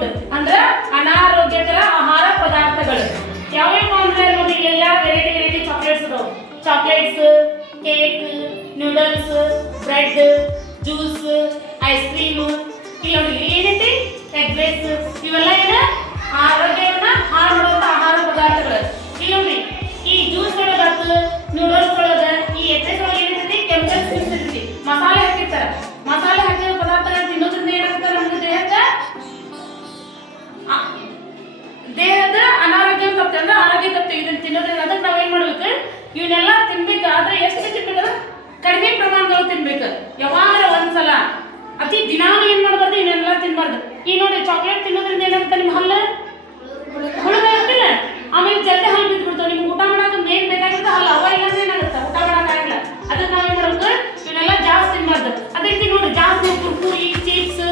Food ಅಂದ್ರೆ ಅನಾರೋಗ್ಯಕರ ಆಹಾರ ಪದಾರ್ಥಗಳು ಯಾವ್ಯಾವ ಅಂದ್ರೆ ನೋಡಿ ಎಲ್ಲ ವೆರೈಟಿ ಚಾಕ್ಲೇಟ್ಸ್ ಅದಾವ. Chocolates, cake, noodles, bread, juice, ice cream, ಇಲ್ಲಿ ನೋಡಿ ಏನೈತಿ ಎಗ್ ರೈಸ್, ಇವೆಲ್ಲ ಏನ ಆರೋಗ್ಯವನ್ನ ಹಾಳು ಮಾಡುವಂತ ಆಹಾರ ಪದಾರ್ಥಗಳು. ಇಲ್ಲಿ ನೋಡಿ ಈ ಜ್ಯೂಸ್ ಒಳಗಾತು, ನೂಡಲ್ಸ್ ಒಳಗ, ಈ ಎಗ್ ರೈಸ್ ಒಳಗೆ ಏನೈತಿ ಕೆಮಿಕಲ್ಸ್ ಇರ್ತೈತಿ, ಮಸಾಲೆ ಹಾಕಿರ್ತಾರ. ಮಸಾಲೆ ಹಾಕಿರೋ ಪದಾರ್ಥಗಳನ್ನ ತಿನ್ನೋದ್ರಿಂದ ಏನಾಗುತ್ತೆ ನಮ್ಗೆ ದೇಹದ ಅನಾರೋಗ್ಯ ತಪ್ಪೆ ಅಂದ್ರೆ ಆರೋಗ್ಯ ತಪ್ಪೆ. ಇದನ್ನ ತಿನ್ನೋದ್ರಿಂದ ಅದಕ್ಕೆ ನಾವೇನ್ ಮಾಡ್ಬೇಕು, ಇವನ್ನೆಲ್ಲ ತಿನ್ಬೇಕಾದ್ರೆ ಎಷ್ಟು ತಿನ್ಬೇಕಂದ್ರೆ ಕಡಿಮೆ ಪ್ರಮಾಣದಲ್ಲಿ ತಿನ್ಬೇಕು. ಯಾವಾಗ ಒಂದ್ಸಲ ಅತಿ ದಿನಾನು ಏನ್ ಮಾಡ್ಬಾರ್ದು, ಇವನ್ನೆಲ್ಲ ತಿನ್ಬಾರ್ದು. ಈ ನೋಡಿ ಚಾಕ್ಲೇಟ್ ತಿನ್ನೋದ್ರಿಂದ ಏನಾಗುತ್ತೆ ನಿಮ್ಮ ಹಲ್ಲು ಹುಳುಗ ಇರ್ತಿಲ್ಲ, ಆಮೇಲೆ ಜಲ್ದಿ ಹಲ್ಲು ಬಿದ್ದುಬಿಡ್ತಾವ. ನಿಮ್ಗೆ ಊಟ ಮಾಡೋದು ಮೇನ್ ಬೇಕಾಗಿರುತ್ತೆ ಹಲ್ಲು, ಅವ ಇಲ್ಲಾಂದ್ರೆ ಏನಾಗುತ್ತೆ ಊಟ ಮಾಡೋಕ್ಕಾಗಿಲ್ಲ. ಅದಕ್ಕೆ ನಾವೇನ್ ಮಾಡ್ಬೇಕು, ಇವನ್ನೆಲ್ಲ ಜಾಸ್ತಿ ತಿನ್ಬಾರ್ದು. ಅದಕ್ಕೆ ನೋಡಿ ಜಾಸ್ತಿ ಕುರ್ಕುರಿ, ಚಿಪ್ಸ್,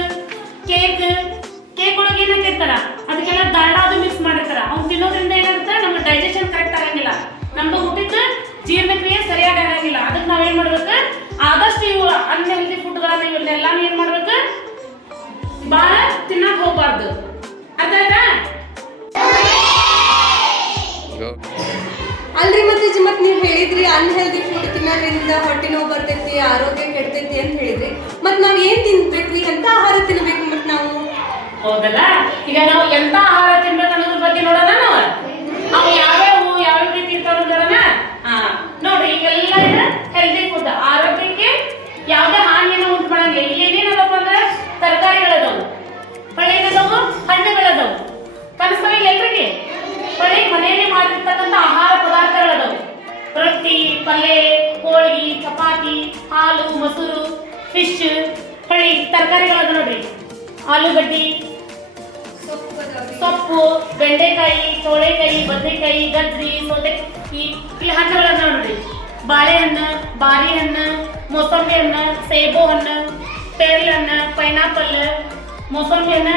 ಕೇಕ್ ಒಳಗೆ ಏನ್ ಹಾಕಿರ್ತಾರ, ಅದಕ್ಕೆಲ್ಲ ದಾಲ್ಡಾದು ಮಿಕ್ಸ್ ಮಾಡಿರ್ತಾರ. ಅವ್ನು ತಿನ್ನೋದ್ರಿಂದ ಏನಾಗುತ್ತೆ ನಮ್ಮ ಡೈಜೆಷನ್ ಕರೆಕ್ಟ್ ಆಗಂಗಿಲ್ಲ, ನಮ್ದು ಊಟದ ಜೀರ್ಣಕ್ರಿಯೆ ಸರಿಯಾಗಿ ಆಗಂಗಿಲ್ಲ. ಅದಕ್ಕೆ ನಾವೇನ್ ಮಾಡ್ಬೇಕು, ಆದಷ್ಟು ಇವು ಅನ್ಹೆಲ್ದಿ ಫುಡ್ಗಳನ್ನ ಇವನ್ನೆಲ್ಲ ಏನ್ ಮಾಡ್ಬೇಕು, ಬಾಳ ತಿನ್ನಕ್ ಹೋಗ್ಬಾರ್ದು. ಅರ್ಥ ಆಯ್ತಾ? ಅಲ್ರಿ ಮತ್ತೆ ನೀವು ಹೇಳಿದ್ರಿ ಅನ್ಹೆಲ್ದಿ ಫುಡ್ ತಿನ್ನೋದ್ರಿಂದ ಹೊಟ್ಟೆ ನೋವು ಬರ್ತೈತಿ, ಆರೋಗ್ಯ ಕೆಡ್ತೈತಿ ಅಂತ ಹೇಳಿದ್ರಿ. ಮತ್ ನಾವ್ ಏನ್ ತಿನ್ಬೇಕ್ರಿ, ಎಂತ ಆಹಾರ ತಿನ್ಬೇಕು ಮತ್ ನಾವು? ಹೌದಲ್ಲ, ಈಗ ನಾವು ಎಂತ ಆಹಾರ ತಿನ್ಬೇಕು ಅನ್ನೋದ್ರ ಬಗ್ಗೆ ನೋಡೋಣ. ನಾವು ಯಾವ ರೀತಿ ಇರ್ತಾವ ನೋಡೋಣ. ನೋಡ್ರಿ ಈಗೆಲ್ಲ ಹೆಲ್ದಿ ಫುಡ್ ಆರೋಗ್ಯಕ್ಕೆ ಯಾವ್ದೇ ಹಾನಿಯನ್ನು ಉಂಟು ಮಾಡಂಗಿಲ್ಲ. ಇಲ್ಲಿ ಏನೇನದಪ್ಪ ಅಂದ್ರೆ ತರಕಾರಿಗಳದವು, ಹೊಳೆನದವು, ಹಣ್ಣುಗಳದವು, ಕನಸವ ಇಲ್ಲ ಎಲ್ರಿಗೆ ಹೊಳೆ ಮನೆಯಲ್ಲಿ ಮಾಡಿರ್ತಕ್ಕಂಥ ಆಹಾರ ಪದಾರ್ಥಗಳದವು. ರೊಟ್ಟಿ, ಪಲ್ಯ, ಹೋಳಿಗೆ, ಚಪಾತಿ, ಹಾಲು, ಮೊಸರು, ಫಿಶ್, ಹೊಳಿ ತರಕಾರಿಗಳದ ನೋಡ್ರಿ. ಆಲೂಗಡ್ಡಿ, ಸೊಪ್ಪು, ಬೆಂಡೆಕಾಯಿ, ಸೋಳೆಕಾಯಿ, ಬದನೆಕಾಯಿ, ಗಜ್ರಿ, ಸೌತೆಕಾಯಿ, ಇಲ್ಲಿ ಹಣ್ಣುಗಳನ್ನ ನೋಡ್ರಿ. ಬಾಳೆಹಣ್ಣು, ಬಾರಿ ಹಣ್ಣು, ಮೋಸಂಬಿ ಹಣ್ಣು, ಸೇಬು ಹಣ್ಣು, ಪೇರಳೆ ಹಣ್ಣು, ಪೈನಾಪಲ್, ಮೋಸಂಬಿ ಹಣ್ಣು,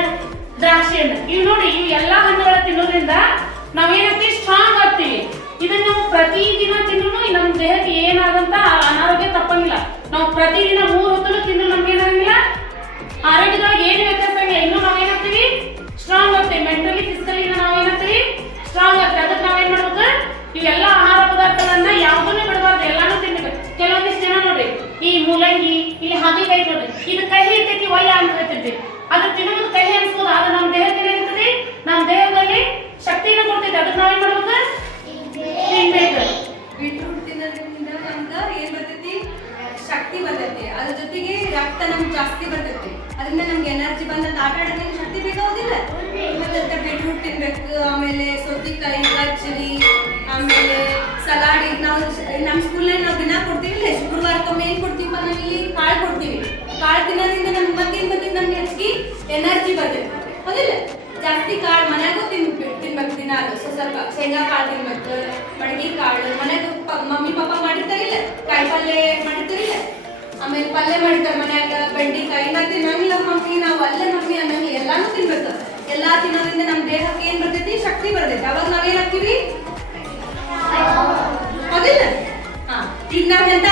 ದ್ರಾಕ್ಷಿ ಹಣ್ಣು. ಇವು ನೋಡಿ, ಇವು ಎಲ್ಲಾ ಹಣ್ಣುಗಳ ತಿನ್ನೋದ್ರಿಂದ ನಾವೇನಾಗ್ತೀವಿ, ಸ್ಟ್ರಾಂಗ್ ಆಗ್ತೀವಿ. ಇದನ್ನ ನಾವು ಪ್ರತಿದಿನ ತಿನ್ನೂ ನಮ್ಮ ದೇಹಕ್ಕೆ ಏನಾದಂತ ಅನಾರೋಗ್ಯ ತಪ್ಪಂಗಿಲ್ಲ. ನಾವು ಪ್ರತಿದಿನ 3 ಹೊತ್ತು ತಿನ್ನೋ ನಮ್ಗೆ ಏನಾಗಿಲ್ಲ, ಆರೋಗ್ಯದೊಳಗೆ ಏನು ವ್ಯತ್ಯಾಸ ಆಗಿಲ್ಲ. ಇನ್ನು ನಾವೇನಾಗ್ತೀವಿ, ಸ್ಟ್ರಾಂಗ್ ಆಗ್ತೀವಿ. ಮೆಂಟಲಿ ಫಿಸಿಕಲಿ ನಾವೇನಾಗ್ತೀವಿ, ಸ್ಟ್ರಾಂಗ್ ಆಗ್ತೀವಿ. ಅದಕ್ಕೆ ನಾವೇನ್ ಮಾಡ್ಬೇಕು, ಇವೆಲ್ಲ ಆಹಾರ ಪದಾರ್ಥಗಳನ್ನ ಯಾವುದನ್ನೇ ಬಿಡಬಾರ್ದು, ಎಲ್ಲಾನು ತಿನ್ಬೇಕು. ಕೆಲವೊಂದಿಷ್ಟು ಜನ ನೋಡ್ರಿ, ಈ ಮೂಲಂಗಿ, ಇಲ್ಲಿ ಹಾಗಲಕಾಯಿ ನೋಡ್ರಿ, ಇದು ಕಹಿ ಇರ್ತೈತಿ, ಒಳ್ಳೆ ಅಂತ ಹೇಳ್ತೈತಿ. ಅದು ತಿನ್ನೋದು ಕಹಿ ಅನ್ಸ್ಬೋದು, ಆದ್ರೆ ನಮ್ಮ ದೇಹಕ್ಕೆ ಏನಿರ್ತೈತಿ, ನಮ್ಮ ದೇಹದಲ್ಲಿ ಶಕ್ತಿನ ಕೊಡ್ತೈತಿ. ಅದಕ್ಕೆ ನಾವೇನ್ ಮಾಡ್ಬೇಕು, ತಿನ್ಬೇಕು. ಬೀಟ್ರೂಟ್ ತಿನ್ನೋದ್ರಿಂದ ನಮ್ಗ ಏನ್ ಬರ್ತೈತಿ, ಶಕ್ತಿ ಬರ್ತೈತಿ. ಅದ್ರ ಜೊತೆಗೆ ರಕ್ತ ನಮ್ಗೆ ಜಾಸ್ತಿ ಬರ್ತೈತಿ. ಅದರಿಂದ ನಮ್ಗೆ ಎನರ್ಜಿ ಬಂದಂತ ಆಟ ಆಡೋದಕ್ಕೆ ಶಕ್ತಿ ಬೇಕಾಗೋದಿಲ್ಲ. ಮತ್ತೆ ಬೀಟ್ರೂಟ್ ತಿನ್ಬೇಕು, ಆಮೇಲೆ ಸೌತೆಕಾಯಿ, ಗಜ್ಜರಿ, ಆಮೇಲೆ ಸಲಾಡ್. ನಾವು ನಮ್ಮ ಸ್ಕೂಲ್ನಲ್ಲಿ ನಾವು ದಿನ ಕೊಡ್ತೀವಿ, ಶುಕ್ರವಾರಕ್ಕೊಮ್ಮೆ ಏನ್ ಕೊಡ್ತೀವಿ, ನಾವು ಇಲ್ಲಿ ಕಾಳು ಕೊಡ್ತೀವಿ. ಕಾಳು ತಿನ್ನೋದ್ರಿಂದ ನಮ್ಗೆ ಮತ್ತೇನ್ ನಮ್ಗೆ ಹೆಚ್ಚಿಗೆ ಎನರ್ಜಿ ಬರ್ತೈತಿ. ಹೌದಿಲ್ಲ? ಜಾಸ್ತಿ ಕಾಳು ಮನ್ಯಾಗೂ ತಿನ್ಬೇಕು ದಿನ. ಅದು ಸ್ವಲ್ಪ ಶೇಂಗಾ ಕಾಳು ತಿನ್ಬೇಕು, ಮಡಗಿ ಕಾಳು ಮನ್ಯಾಗ ಮಮ್ಮಿ ಪಾಪ ಮಾಡಿರ್ತಾರಿಲ್ಲ, ಕಾಯಿ ಪಲ್ಯ ಮಾಡಿರ್ತಾರಿಲ್ಲ, ಆಮೇಲೆ ಪಲ್ಯ ಮಾಡಿರ್ತಾರೆ ಮನ್ಯಾಗ, ಬೆಂಡಿಕಾಯಿ. ನಾ ತಿನ್ನಂಗಿಲ್ಲ ಮಮ್ಮಿ, ನಾವು ಅಲ್ಲೇ ಮಮ್ಮಿ ಅನ್ನಂಗಿಲ್ಲ, ಎಲ್ಲಾನು ತಿನ್ಬೇಕು. ಎಲ್ಲಾ ತಿನ್ನೋದ್ರಿಂದ ನಮ್ಮ ದೇಹಕ್ಕೆ ಏನ್ ಬರ್ತೈತಿ, ಶಕ್ತಿ ಬರ್ತೈತಿ. ಅವಾಗ ನಾವೇನ್ ಹಾಕ್ತಿವಿ, ಹೌದಿಲ್ಲ? ಈಗ ನಾವ್ ಎಂತ